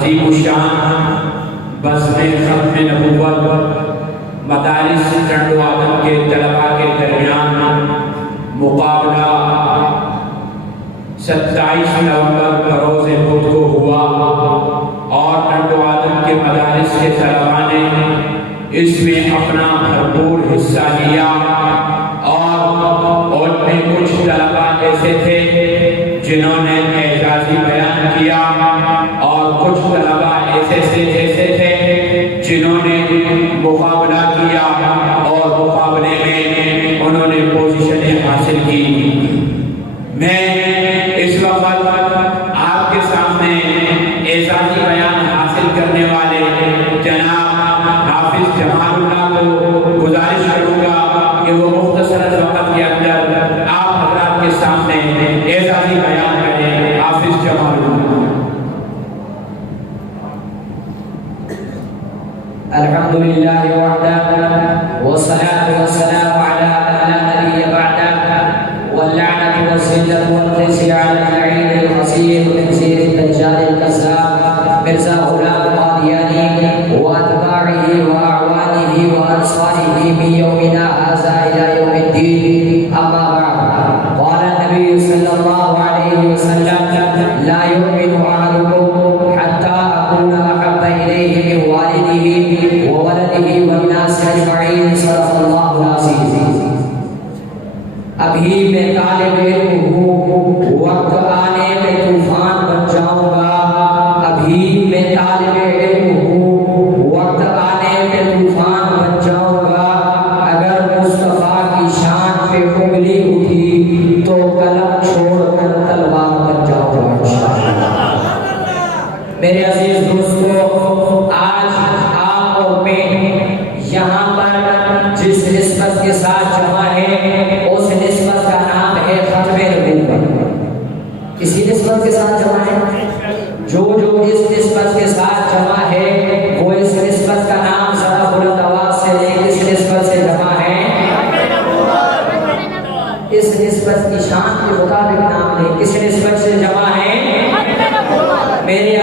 عظیم الشان بزم ختم نبوت مدارس ٹنڈو آدم کے طلباء کے درمیان مقابلہ 27 نومبر بروز بدھ کو ہوا اور ٹنڈو آدم کے مدارس کے طلباء نے اس میں اپنا بھرپور حصہ لیا اور ان میں کچھ طلباء ایسے تھے جنہوں نے اعجازی بیان کیا اور کچھ طلباء ایسے تھے جنہوں نے مقابلہ کیا اور مقابلے میں انہوں نے پوزیشنیں حاصل کی۔ میں اس وقت آپ کے سامنے اعزازی بیان حاصل کرنے والے جناب حافظ جمال اللہ کو گزارش کروں گا کہ وہ مختصر وقت کے اندر آپ حضرات کے سامنے اعزازی بیان کریں۔ حافظ جمال اللہ۔ الحمدللہ وحدہ والصلاة والسلام علی من لا نبی بعدہ واللعنة والذلة والخزي على اللعين الخسير من زير الدجال الكذاب مرزا غلام قادیانی واتباعه واعوانه وانصاره من يومنا هذا الى يوم الدين اما بعد قال النبي صلى الله عليه وسلم لا يؤمن احدكم حتى اكون احب اليه من والده وولده والناس اجمعین صدق اللہ العظیم۔ ابھی میں طالب علم ہوں، وقت آنے پہ طوفان بن جاؤں گا۔ ابھی میں طالب علم ہوں، وقت آنے پہ طوفان بن جاؤں گا۔ اگر مصطفیٰ کی شان پہ انگلی اٹھی تو قلم چھوڑ کر تلوار بن جاؤں گا۔ میرے عزیز دوستو، آج آپ اور میں یہاں پر جس نسبت کے ساتھ جمع ہے اس نسبت کا نام ہے ختم نبوت۔ اسی نسبت کے ساتھ جمع ہے، جو اس نسبت کے ساتھ جمع ہے وہ اس نسبت کا نام ذرا بلند آواز سے لے، اس نسبت سے جمع ہے، اس نسبت کی شان کے مطابق نام لے، کس نسبت سے جمع ہے؟ میرے